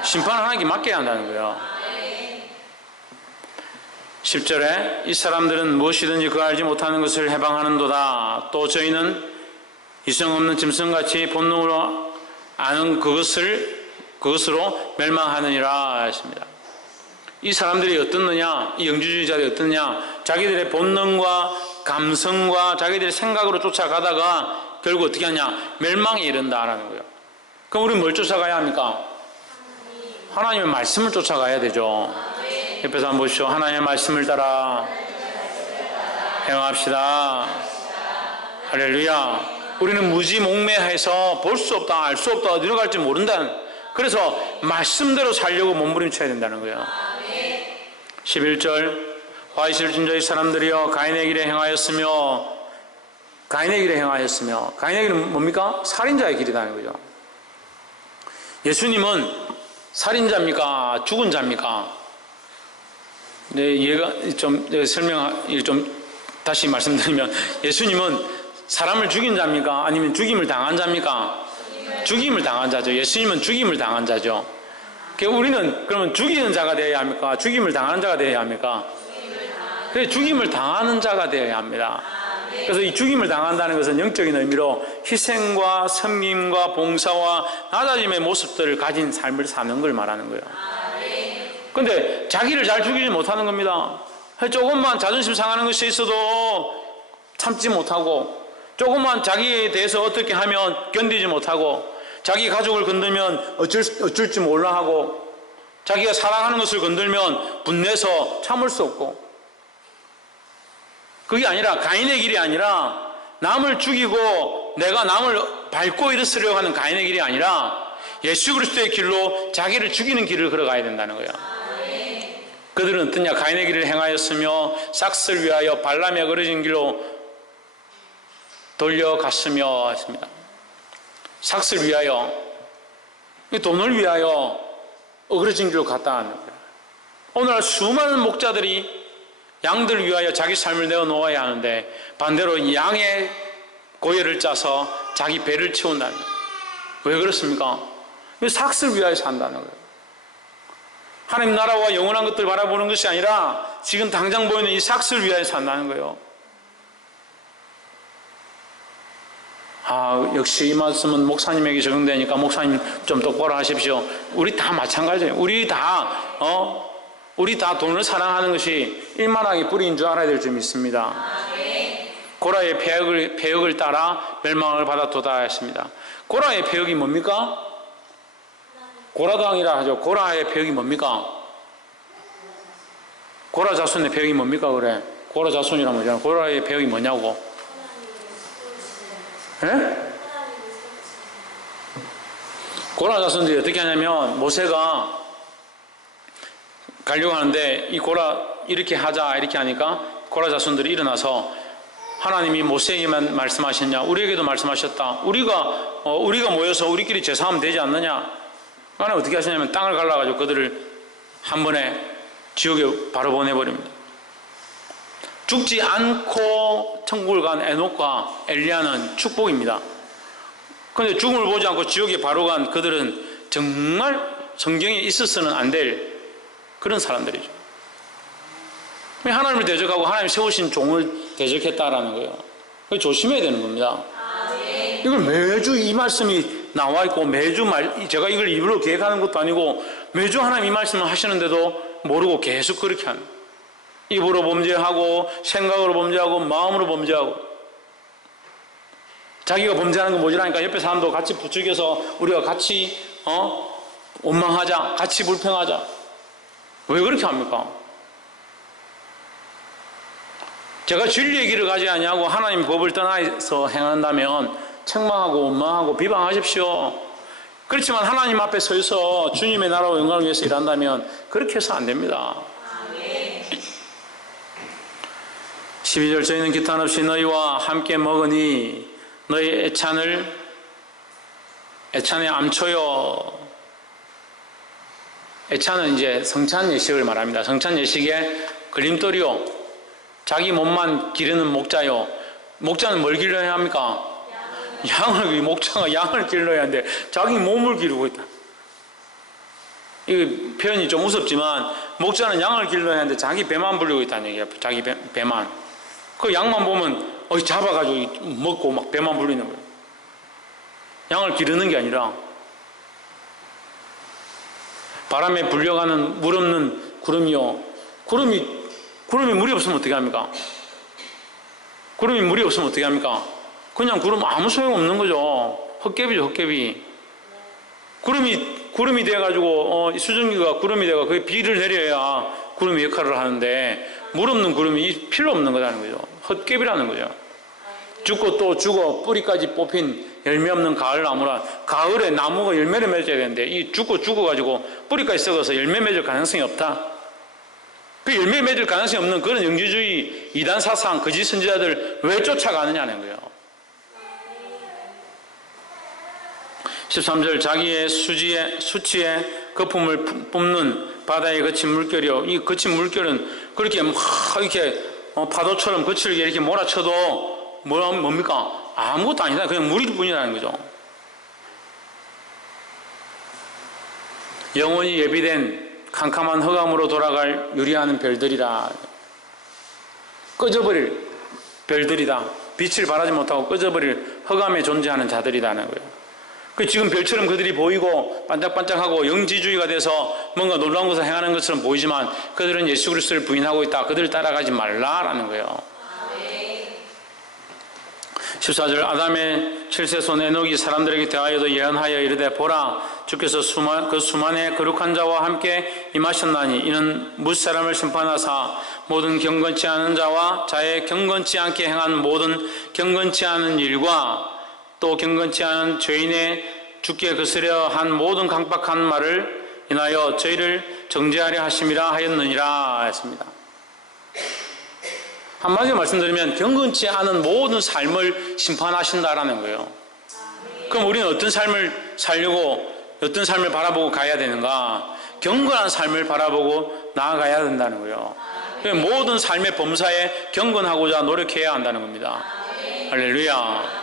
심판을 하나님께 맡겨야 한다는 거예요. 10절에 이 사람들은 무엇이든지 그가 알지 못하는 것을 해방하는도다. 또 저희는 이성 없는 짐승같이 본능으로 아는 그것으로 멸망하느니라 하십니다. 이 사람들이 어떻느냐? 이 영지주의자들이 어떻느냐? 자기들의 본능과 감성과 자기들의 생각으로 쫓아가다가 결국 어떻게 하냐? 멸망에 이른다라는 거예요. 그럼 우리는 뭘 쫓아가야 합니까? 하나님의 말씀을 쫓아가야 되죠. 옆에서 한번 보시죠. 하나님의 말씀을 따라 행합시다. 할렐루야. 우리는 무지몽매해서 볼 수 없다, 알 수 없다, 어디로 갈지 모른다. 그래서 말씀대로 살려고 몸부림쳐야 된다는 거예요. 11절 화 있을 진저의 사람들이여 가인의 길에 행하였으며 가인의 길은 뭡니까? 살인자의 길이라는 거죠. 예수님은 살인자입니까? 죽은 자입니까? 네, 얘가 좀 설명을 좀 다시 말씀드리면 예수님은 사람을 죽인 자입니까? 아니면 죽임을 당한 자입니까? 죽임을 당한 자죠. 예수님은 죽임을 당한 자죠. 우리는 그러면 죽이는 자가 되어야 합니까? 죽임을 당하는 자가 되어야 합니까? 그래서 죽임을 당하는 자가 되어야 합니다. 그래서 이 죽임을 당한다는 것은 영적인 의미로 희생과 섬김과 봉사와 낮아짐의 모습들을 가진 삶을 사는 걸 말하는 거예요. 근데 자기를 잘 죽이지 못하는 겁니다. 조금만 자존심 상하는 것이 있어도 참지 못하고, 조금만 자기에 대해서 어떻게 하면 견디지 못하고, 자기 가족을 건들면 어쩔 줄 몰라 하고, 자기가 사랑하는 것을 건들면 분내서 참을 수 없고, 그게 아니라 가인의 길이 아니라 남을 죽이고 내가 남을 밟고 일으키려고 하는 가인의 길이 아니라 예수 그리스도의 길로 자기를 죽이는 길을 걸어가야 된다는 거예요. 그들은 어떠냐? 가인의 길을 행하였으며 삭스를 위하여 발람의 어그러진 길로 돌려갔으며 했습니다. 삭스를 위하여, 돈을 위하여 어그러진 길로 갔다 하는 거예요. 오늘날 수많은 목자들이 양들을 위하여 자기 삶을 내어놓아야 하는데 반대로 양의 고열을 짜서 자기 배를 채운다는 거예요. 왜 그렇습니까? 삭스를 위하여 산다는 거예요. 하나님 나라와 영원한 것들을 바라보는 것이 아니라 지금 당장 보이는 이 삭스를 위하여 산다는 거예요. 역시 이 말씀은 목사님에게 적용되니까 목사님 좀 똑바로 하십시오. 우리 다 마찬가지예요. 우리 다 돈을 사랑하는 것이 일만하게 뿌리인 줄 알아야 될 점이 있습니다. 고라의 폐역을 따라 멸망을 받았도다 했습니다. 고라의 폐역이 뭡니까? 고라당이라 하죠. 고라의 폐역이 뭡니까? 고라 자손의 폐역이 뭡니까? 그래. 고라 자손이란 뭐잖아. 고라의 폐역이 뭐냐고. 예? 고라 자손들이 어떻게 하냐면 모세가 가려고 하는데 이 고라 이렇게 하자 이렇게 하니까 고라 자손들이 일어나서 하나님이 모세에게만 말씀하셨냐? 우리에게도 말씀하셨다. 우리가 모여서 우리끼리 제사하면 되지 않느냐? 하나님 어떻게 하시냐면 땅을 갈라가지고 그들을 한 번에 지옥에 바로 보내버립니다. 죽지 않고 천국을 간 에녹과 엘리야는 축복입니다. 그런데 죽음을 보지 않고 지옥에 바로 간 그들은 정말 성경에 있어서는 안 될 그런 사람들이죠. 하나님을 대적하고 하나님 세우신 종을 대적했다라는 거예요. 조심해야 되는 겁니다. 이걸 매주 이 말씀이 나와 있고 매주 제가 이걸 입으로 계획하는 것도 아니고 매주 하나님 이 말씀을 하시는데도 모르고 계속 그렇게 하는 거예요. 입으로 범죄하고 생각으로 범죄하고 마음으로 범죄하고 자기가 범죄하는 건 모자라니까 옆에 사람도 같이 부추겨서 우리가 같이 원망하자, 같이 불평하자. 왜 그렇게 합니까? 제가 진리의 길을 가지 아니하고 하나님 법을 떠나서 행한다면 책망하고 원망하고 비방하십시오. 그렇지만 하나님 앞에 서서 주님의 나라와 영광을 위해서 일한다면 그렇게 해서 안 됩니다. 12절 저희는 기탄 없이 너희와 함께 먹으니 너희 애찬의 암초요. 애찬은 이제 성찬 예식을 말합니다. 성찬 예식의 걸림돌이요. 자기 몸만 기르는 목자요. 목자는 뭘 길러야 합니까? 목자가 양을 길러야 하는데 자기 몸을 기르고 있다. 이 표현이 좀 무섭지만 목자는 양을 길러야 하는데 자기 배만 불리고 있다는 얘기야. 자기 배만. 그 양만 보면 잡아가지고 먹고 막 배만 불리는 거예요. 양을 기르는 게 아니라 바람에 불려가는 물 없는 구름이요. 구름이 물이 없으면 어떻게 합니까? 구름이 물이 없으면 어떻게 합니까? 그냥 구름 아무 소용 없는 거죠. 헛개비죠, 헛개비. 구름이 돼가지고 수증기가 구름이 돼가 그게 비를 내려야 구름이 역할을 하는데 물 없는 구름이 필요 없는 거라는 거죠. 헛개비라는 거죠. 죽고 또 죽어 뿌리까지 뽑힌 열매 없는 가을 나무라. 가을에 나무가 열매를 맺어야 되는데 이 죽어가지고 뿌리까지 썩어서 열매 맺을 가능성이 없다. 그 열매 맺을 가능성이 없는 그런 영지주의 이단 사상 거짓 선지자들 왜 쫓아가느냐는 거예요. 13절 자기의 수치에 거품을 뿜는 바다에 거친 물결이요. 이 거친 물결은 그렇게 막 이렇게 파도처럼 거칠게 이렇게 몰아쳐도 뭡니까? 아무것도 아니다. 그냥 물일 뿐이라는 거죠. 영원히 예비된 캄캄한 흑암으로 돌아갈 유리하는 별들이라. 꺼져버릴 별들이다. 빛을 발하지 못하고 꺼져버릴 흑암에 존재하는 자들이라는 거예요. 지금 별처럼 그들이 보이고 반짝반짝하고 영지주의가 돼서 뭔가 놀라운 것을 행하는 것처럼 보이지만 그들은 예수 그리스도를 부인하고 있다. 그들을 따라가지 말라라는 거예요. 14절 아담의 7세손 에녹이 사람들에게 대하여도 예언하여 이르되 보라 주께서 수만의 거룩한 자와 함께 임하셨나니 이는 무사람을 심판하사 모든 경건치 않은 자와 자의 경건치 않게 행한 모든 경건치 않은 일과 또 경건치 않은 죄인의 죽게 거스려 한 모든 강박한 말을 인하여 저희를 정죄하려 하심이라 하였느니라 했습니다. 한마디로 말씀드리면 경건치 않은 모든 삶을 심판하신다라는 거예요. 그럼 우리는 어떤 삶을 살려고 어떤 삶을 바라보고 가야 되는가? 경건한 삶을 바라보고 나아가야 된다는 거예요. 모든 삶의 범사에 경건하고자 노력해야 한다는 겁니다. 할렐루야.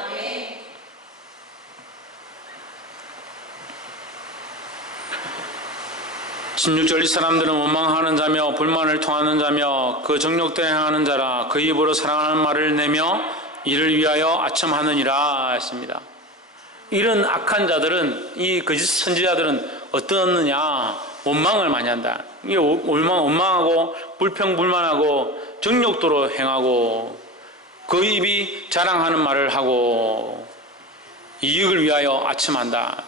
16절 이 사람들은 원망하는 자며 불만을 통하는 자며 그 정욕대로 행하는 자라 그 입으로 사랑하는 말을 내며 이를 위하여 아첨하느니라 했습니다. 이런 악한 자들은 이 거짓 선지자들은 어떠느냐? 원망을 많이 한다. 원망하고 불평불만하고 정욕도로 행하고 그 입이 자랑하는 말을 하고 이익을 위하여 아첨한다.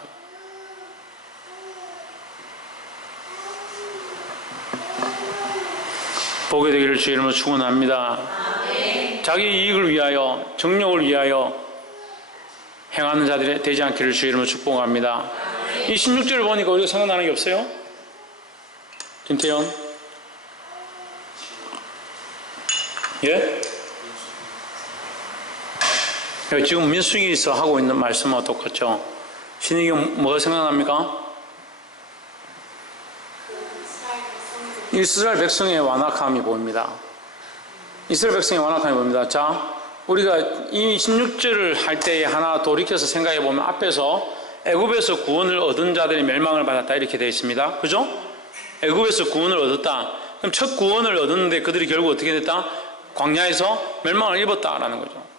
보게 되기를 주의 이름으로 축원합니다. 자기 이익을 위하여, 정욕을 위하여 행하는 자들이 되지 않기를 주의 이름으로 축복합니다. 이 16절을 보니까 우리가 생각나는 게 없어요? 김태현? 예? 지금 민수기에서 하고 있는 말씀하고 똑같죠? 신의경 뭐가 생각납니까? 이스라엘 백성의 완악함이 보입니다. 이스라엘 백성의 완악함이 보입니다. 자, 우리가 이 16절을 할 때에 하나 돌이켜서 생각해 보면 앞에서 애굽에서 구원을 얻은 자들이 멸망을 받았다 이렇게 되어 있습니다. 그죠? 애굽에서 구원을 얻었다. 그럼 첫 구원을 얻었는데 그들이 결국 어떻게 됐다? 광야에서 멸망을 입었다라는 거죠.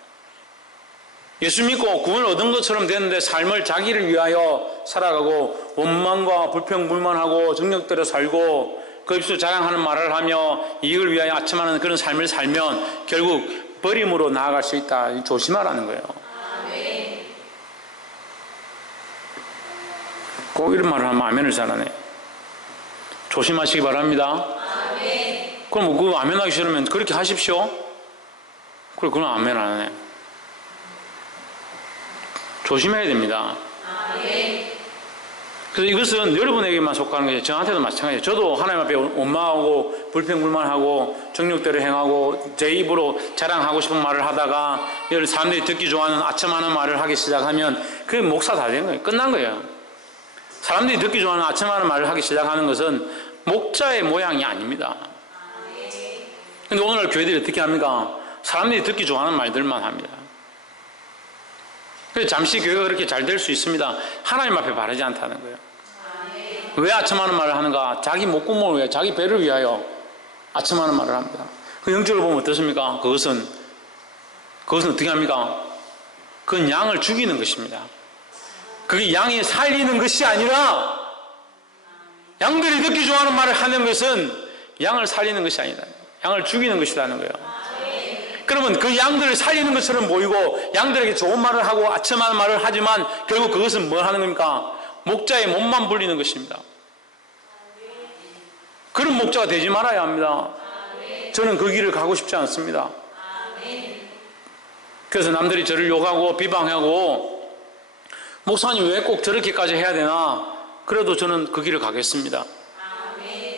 예수 믿고 구원을 얻은 것처럼 됐는데 삶을 자기를 위하여 살아가고 원망과 불평불만하고 정력대로 살고 그 입술 자랑하는 말을 하며 이익을 위하여 아첨하는 그런 삶을 살면 결국 버림으로 나아갈 수 있다. 조심하라는 거예요. 꼭 이런 말을 하면 아멘을 잘하네. 조심하시기 바랍니다. 그럼 그 아멘 하기 싫으면 그렇게 하십시오. 그래, 그럼 아멘 안 하네. 조심해야 됩니다. 그래서 이것은 여러분에게만 속하는 거예요. 저한테도 마찬가지예요. 저도 하나님 앞에 원망하고 불평불만하고 정욕대로 행하고 제 입으로 자랑하고 싶은 말을 하다가 사람들이 듣기 좋아하는 아첨하는 말을 하기 시작하면 그게 목사 다 된 거예요. 끝난 거예요. 사람들이 듣기 좋아하는 아첨하는 말을 하기 시작하는 것은 목자의 모양이 아닙니다. 근데 오늘 교회들이 어떻게 합니까? 사람들이 듣기 좋아하는 말들만 합니다. 그래서 잠시 교회가 그렇게 잘 될 수 있습니다. 하나님 앞에 바르지 않다는 거예요. 왜 아첨하는 말을 하는가? 자기 목구멍을 위하여, 자기 배를 위하여 아첨하는 말을 합니다. 그 영적으로 보면 어떻습니까? 그것은 어떻게 합니까? 그건 양을 죽이는 것입니다. 그게 양이 살리는 것이 아니라 양들이 듣기 좋아하는 말을 하는 것은 양을 살리는 것이 아니다. 양을 죽이는 것이라는 거예요. 그러면 그 양들을 살리는 것처럼 보이고 양들에게 좋은 말을 하고 아첨하는 말을 하지만 결국 그것은 뭘 하는 겁니까? 목자의 몸만 불리는 것입니다. 그런 목자가 되지 말아야 합니다. 저는 그 길을 가고 싶지 않습니다. 그래서 남들이 저를 욕하고 비방하고 목사님 왜 꼭 저렇게까지 해야 되나? 그래도 저는 그 길을 가겠습니다.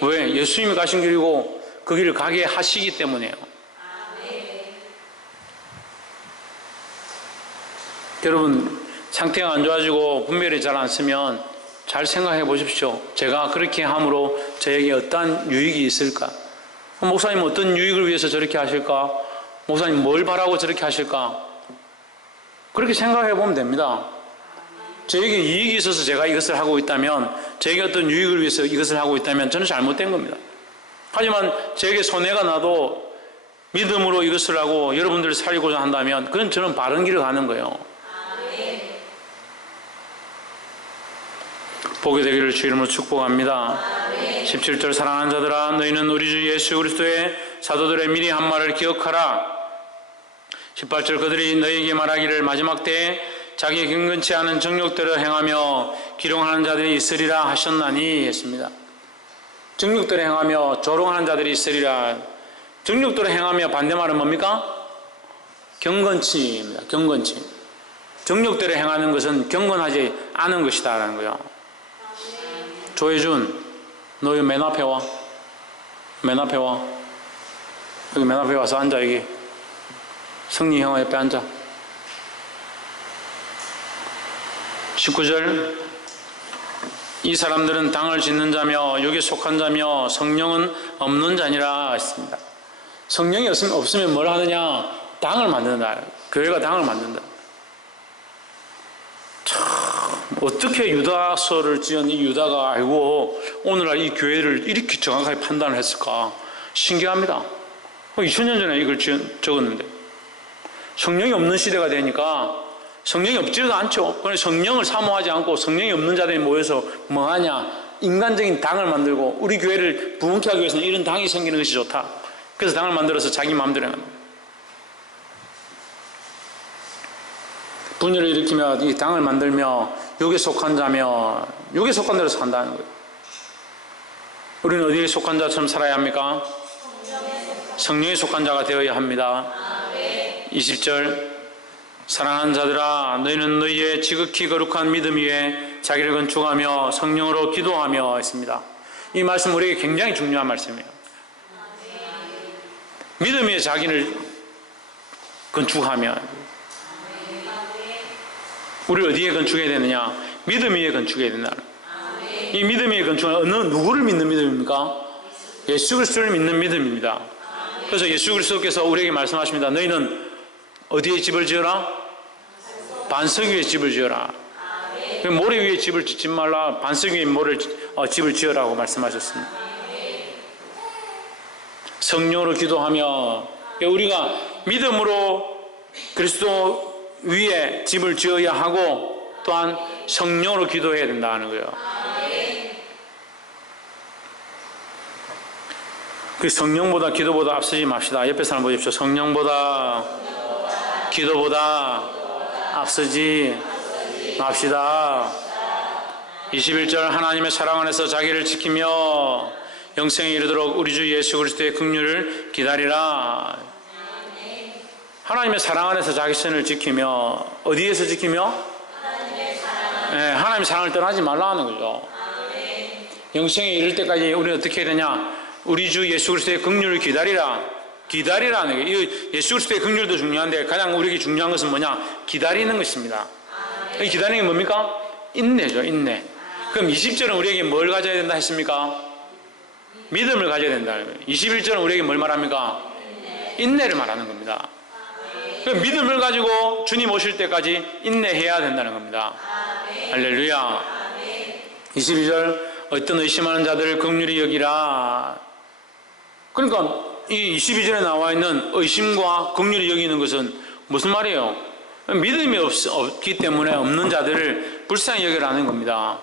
왜? 예수님이 가신 길이고 그 길을 가게 하시기 때문이에요. 여러분 상태가 안 좋아지고 분별이 잘 안 쓰면 잘 생각해 보십시오. 제가 그렇게 함으로 저에게 어떠한 유익이 있을까? 목사님 어떤 유익을 위해서 저렇게 하실까? 목사님 뭘 바라고 저렇게 하실까? 그렇게 생각해 보면 됩니다. 저에게 이익이 있어서 제가 이것을 하고 있다면, 저에게 어떤 유익을 위해서 이것을 하고 있다면 저는 잘못된 겁니다. 하지만 저에게 손해가 나도 믿음으로 이것을 하고 여러분들을 살리고자 한다면 그건 저는 바른 길을 가는 거예요. 보게 되기를 주 이름으로 축복합니다. 17절 사랑하는 자들아 너희는 우리 주 예수 그리스도의 사도들의 미리 한 말을 기억하라. 18절 그들이 너희에게 말하기를 마지막 때에 자기 경건치 않은 정욕대로 행하며 기롱하는 자들이 있으리라 하셨나니 했습니다. 정욕대로 행하며 조롱하는 자들이 있으리라. 정욕대로 행하며 반대말은 뭡니까? 경건치입니다. 경건치. 정욕대로 행하는 것은 경건하지 않은 것이다 라는 거예요. 조혜준, 너 여기 맨 앞에 와. 맨 앞에 와. 여기 맨 앞에 와서 앉아. 여기 성리 형 옆에 앉아. 19절 이 사람들은 당을 짓는 자며 육에 속한 자며 성령은 없는 자니라 했습니다. 성령이 없으면 뭘 하느냐? 당을 만든다. 교회가 당을 만든다. 참 어떻게 유다서를 지은 이 유다가 알고 오늘날 이 교회를 이렇게 정확하게 판단을 했을까? 신기합니다. 2000년 전에 이걸 적었는데 성령이 없는 시대가 되니까 성령이 없지도 않죠. 그런데 성령을 사모하지 않고 성령이 없는 자들이 모여서 뭐하냐? 인간적인 당을 만들고 우리 교회를 부흥케 하기 위해서는 이런 당이 생기는 것이 좋다. 그래서 당을 만들어서 자기 마음대로 하는 거예요. 분열을 일으키며 이 당을 만들며 육에 속한 자며 육에 속한 대로 산다는 거예요. 우리는 어디에 속한 자처럼 살아야 합니까? 성령에 속한 자가 되어야 합니다. 20절 사랑하는 자들아 너희는 너희의 지극히 거룩한 믿음 위에 자기를 건축하며 성령으로 기도하며 했습니다. 이 말씀 우리에게 굉장히 중요한 말씀이에요. 믿음 위에 자기를 건축하며 우리를 어디에 건축해야 되느냐? 믿음 위에 건축해야 된다. 이 믿음 위에 건축은 어느 누구를 믿는 믿음입니까? 예수 그리스도를 믿는 믿음입니다. 그래서 예수 그리스도께서 우리에게 말씀하십니다. 너희는 어디에 집을 지어라? 반석 위에 집을 지어라. 모래 위에 집을 짓지 말라. 반석 위에 집을 지어라고 말씀하셨습니다. 성령으로 기도하며 우리가 믿음으로 그리스도 위에 집을 지어야 하고 또한 성령으로 기도해야 된다는 거예요. 그 성령보다 기도보다 앞서지 맙시다. 옆에 사람 보십시오. 성령보다 기도보다 앞서지 맙시다. 21절 하나님의 사랑 안에서 자기를 지키며 영생에 이르도록 우리 주 예수 그리스도의 긍휼을 기다리라. 하나님의 사랑 안에서 자기 선을 지키며 어디에서 지키며? 하나님의 사랑을 떠나지 말라는 거죠. 영생에 이를 때까지 우리는 어떻게 해야 되냐? 우리 주 예수 그리스도의 긍휼을 기다리라. 기다리라는 거예요. 예수 그리스도의 긍휼도 중요한데 가장 우리에게 중요한 것은 뭐냐? 기다리는 것입니다. 이 기다리는 게 뭡니까? 인내죠. 인내. 그럼 20절은 우리에게 뭘 가져야 된다 했습니까? 믿음을 가져야 된다는 거예요. 21절은 우리에게 뭘 말합니까? 인내를 말하는 겁니다. 그럼 믿음을 가지고 주님 오실 때까지 인내해야 된다는 겁니다. 할렐루야. 22절 어떤 의심하는 자들을 긍휼히 여기라. 그러니까 이 22절에 나와 있는 의심과 긍휼히 여기는 것은 무슨 말이에요? 믿음이 없기 때문에 없는 자들을 불쌍히 여기라는 겁니다.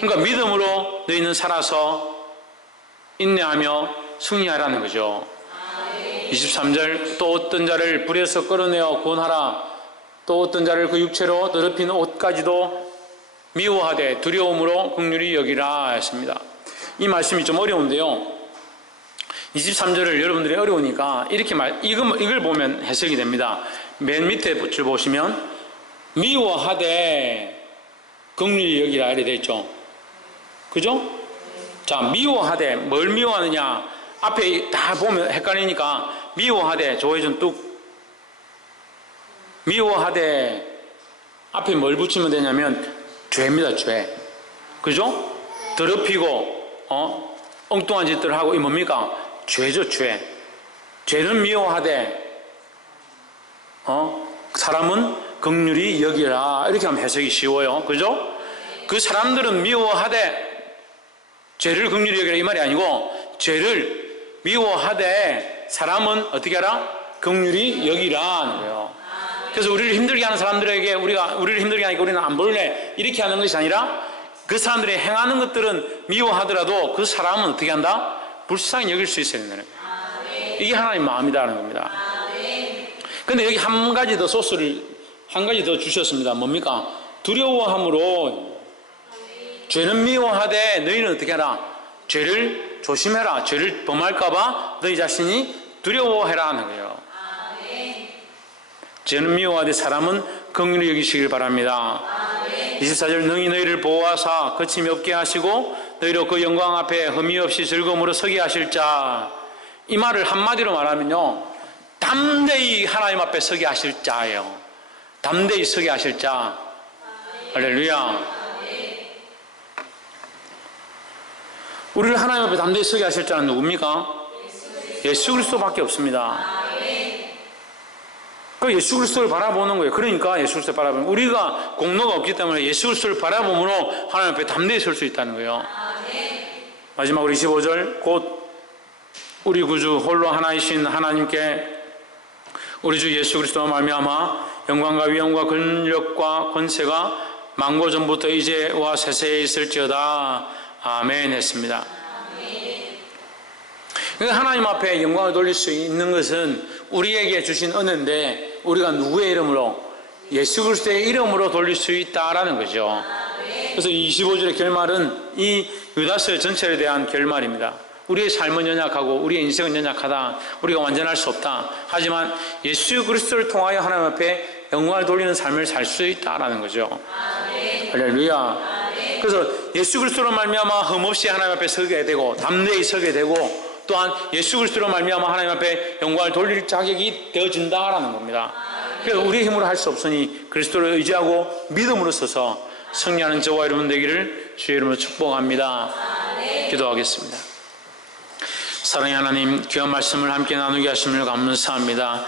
그러니까 믿음으로 너희는 살아서 인내하며 승리하라는 거죠. 23절 또 어떤 자를 불에서 끌어내어 구원하라. 또 어떤 자를 그 육체로 더럽힌 옷까지도 미워하되 두려움으로 긍휼히 여기라 했습니다. 이 말씀이 좀 어려운데요. 23절을 여러분들이 어려우니까 이렇게 이걸 보면 해석이 됩니다. 맨 밑에 줄 보시면 미워하되 긍휼히 여기라 이렇게 되어 있죠. 그죠? 자, 미워하되 뭘 미워하느냐? 앞에 다 보면 헷갈리니까 미워하되 조회 좀 뚝 미워하되 앞에 뭘 붙이면 되냐면 죄입니다. 죄. 그죠? 더럽히고 엉뚱한 짓들을 하고 이 뭡니까? 죄죠. 죄. 죄는 미워하되 사람은 긍휼히 여기라. 이렇게 하면 해석이 쉬워요. 그죠? 그 사람들은 미워하되 죄를 긍휼히 여기라 이 말이 아니고 죄를 미워하되 사람은 어떻게 하라? 긍휼히 여기라 하는 거예요. 그래서 우리를 힘들게 하는 사람들에게 우리를 힘들게 하니까 우리는 안 볼래 이렇게 하는 것이 아니라 그 사람들이 행하는 것들은 미워하더라도 그 사람은 어떻게 한다? 불쌍히 여길 수 있어야 된다는 거예요. 이게 하나님의 마음이라는 겁니다. 근데 여기 한 가지 더 소스를 한 가지 더 주셨습니다. 뭡니까? 두려워함으로 죄는 미워하되 너희는 어떻게 하라? 죄를 조심해라. 죄를 범할까봐 너희 자신이 두려워해라 하는 거예요. 죄는 미워하되 사람은 긍휼히 여기시길 바랍니다. 24절 능히 너희를 보호하사 거침이 없게 하시고 너희로 그 영광 앞에 흠이 없이 즐거움으로 서게 하실 자. 이 말을 한마디로 말하면요, 담대히 하나님 앞에 서게 하실 자예요. 담대히 서게 하실 자. 할렐루야. 우리를 하나님 앞에 담대히 서게 하실 자는 누굽니까? 예수 그리스도밖에 없습니다. 그 예수 그리스도를 바라보는 거예요. 그러니까 예수 그리스도를 바라보는 거예요. 우리가 공로가 없기 때문에 예수 그리스도를 바라봄으로 하나님 앞에 담대히 설 수 있다는 거예요. 마지막으로 25절 곧 우리 구주 홀로 하나이신 하나님께 우리 주 예수 그리스도와 말미암아 영광과 위엄과 권력과 권세가 만고 전부터 이제와 세세에 있을지어다. 아멘 했습니다. 그러니까 하나님 앞에 영광을 돌릴 수 있는 것은 우리에게 주신 은혜인데 우리가 누구의 이름으로? 예수 그리스도의 이름으로 돌릴 수 있다라는 거죠. 그래서 25절의 결말은 이 유다서의 전체에 대한 결말입니다. 우리의 삶은 연약하고 우리의 인생은 연약하다. 우리가 완전할 수 없다. 하지만 예수 그리스도를 통하여 하나님 앞에 영광을 돌리는 삶을 살 수 있다라는 거죠. 할렐루야. 그래서 예수 그리스도로 말미암아 흠없이 하나님 앞에 서게 되고 담대히 서게 되고 또한 예수 그리스도로 말미암아 하나님 앞에 영광을 돌릴 자격이 되어진다라는 겁니다. 그래서 우리의 힘으로 할 수 없으니 그리스도를 의지하고 믿음으로 서서 승리하는 저와 여러분 되기를 주의 이름으로 축복합니다. 기도하겠습니다. 사랑의 하나님, 귀한 말씀을 함께 나누게 하심을 감사합니다.